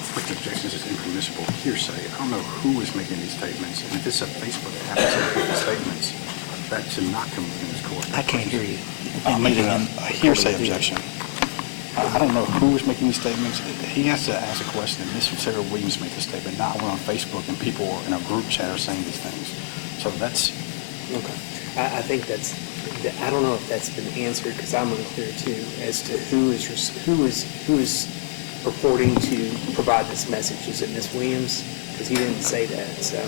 with objections is impermissible hearsay. I don't know who is making these statements, and if it's a Facebook that happens to make the statements, that should not come within this court. I can't hear you. I'm making a hearsay objection. I don't know who is making these statements. He has to ask a question, and Ms. Sarah Williams made the statement, not I went on Facebook and people in a group chat are saying these things. So that's... Okay. I think that's, I don't know if that's been answered because I'm unclear too as to who is purporting to provide this message. Is it Ms. Williams? Because he didn't say that, so.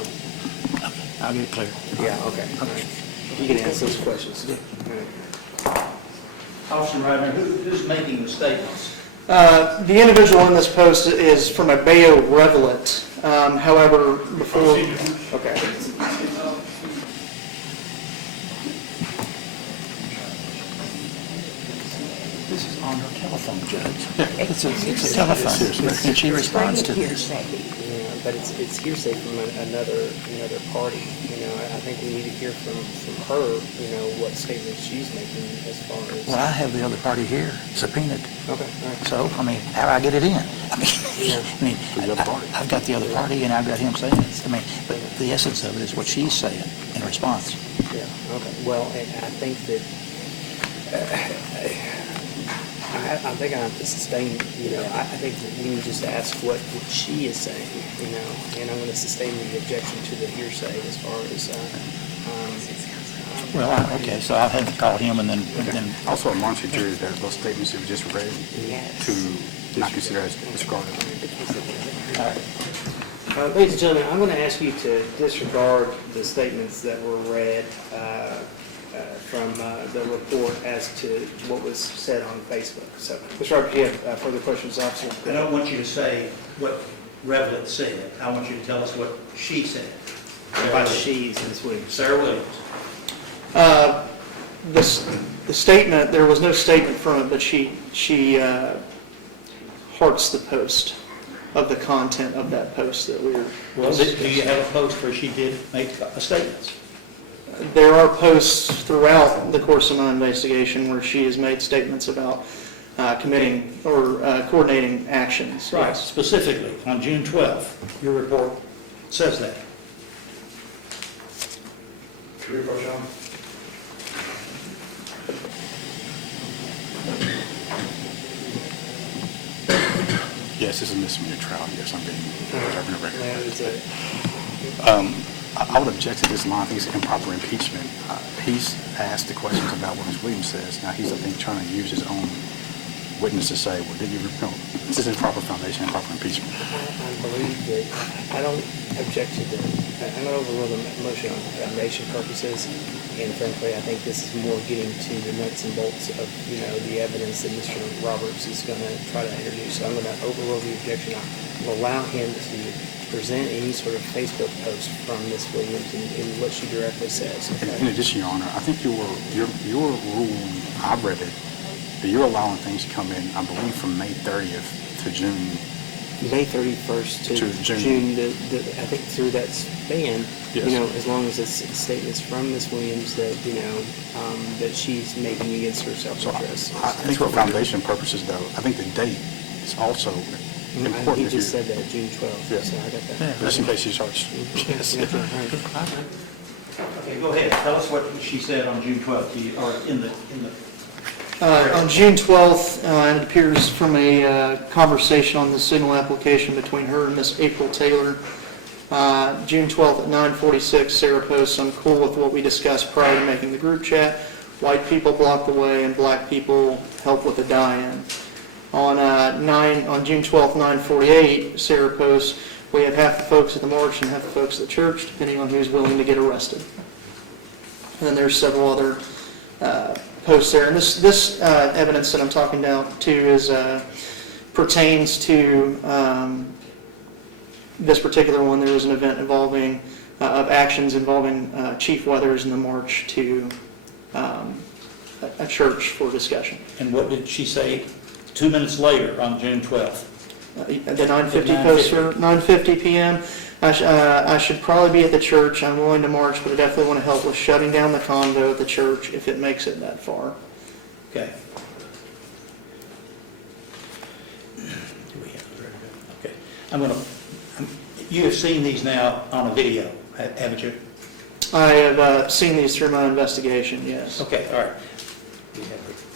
I'll get it clear. Yeah, okay. All right. You can ask those questions. All right. Officer Ryder, who's making the statements? The individual in this post is from a Bayo Revelant. However, before... Okay. This is on her telephone, Judge. It's a telephone, and she responds to this. Yeah, but it's hearsay from another party. You know, I think we need to hear from her. You know, what statements she's making as far as. Well, I have the other party here subpoenaed. Okay. All right. So, I mean, how do I get it in? I mean, Yeah. I've got the other party, and I've got him saying it. I mean, but the essence of it is what she's saying in response. Yeah. Okay. Well, and I think that. I think I have to sustain, you know, I think that we need just to ask what she is saying, you know, and I'm going to sustain the objection to the hearsay as far as, Well, okay, so I'll have to call him and then Also, a monster jury that those statements that we just read to not consider as discarded. ladies and gentlemen, I'm going to ask you to disregard the statements that were read from the report as to what was said on Facebook. So, Mr. Roberts, do you have further questions, officer? I don't want you to say what Revelant said. I want you to tell us what she said. By she's Ms. Williams. Sarah Williams. The statement, there was no statement from it, but she hearts the post of the content of that post that we were. Well, do you have a post where she did make statements? There are posts throughout the course of my investigation where she has made statements about committing or coordinating actions. Right, Yes. specifically, on June 12th, your report says that. Your report, Sean? Yes, this is a misdemeanor trial. Yes, I'm being observing the record. That is I would object to this line. I think it's improper impeachment. He's asked the questions about what Ms. Williams says. Now he's, I think, trying to use his own witness to say, well, did you, no, this is improper foundation, improper impeachment. I believe that I don't object to I'm not overrule the motion on foundation purposes, and frankly, I think this is more getting to the nuts and bolts of, you know, the evidence that Mr. Roberts is going to try to introduce. So I'm going to overrule the objection. I'll allow him to present any sort of Facebook post from Ms. Williams and what she directly says. In addition, Your Honor, I think your rule, I read it, that you're allowing things to come in, I believe, from May 30th to June. May 31st to June, I think through that span, Yes. you know, as long as it's statements from Ms. Williams that, you know, that she's making against herself. So I think for foundation purposes, though, I think the date is also important. He just said that, June 12th, Yeah. so I got that. Yeah. Just in case she starts. Yes. That's right. Okay, go ahead. Tell us what she said on June 12th, or in the. On June 12th, it appears from a conversation on the signal application between her and Miss April Taylor. June 12th at 9:46, Sarah posts, "I'm cool with what we discussed prior to making the group chat. White people block the way and black people help with the die-in." On June 12th, 9:48, Sarah posts, "We have half the folks at the march and half the folks at the church, depending on who's willing to get arrested." And then there's several other posts there. And this evidence that I'm talking about to pertains to this particular one. There was an event involving of actions involving Chief Weathers in the march to a church for discussion. And what did she say 2 minutes later on June 12th? The 9:50 post for 9:50 p.m. I should probably be at the church. I'm willing to march, but I definitely want to help with shutting down the condo at the church if it makes it that far. Okay. Do we have the record? Okay. you have seen these now on a video, haven't you? I have seen these through my investigation, yes. Okay, all right. We have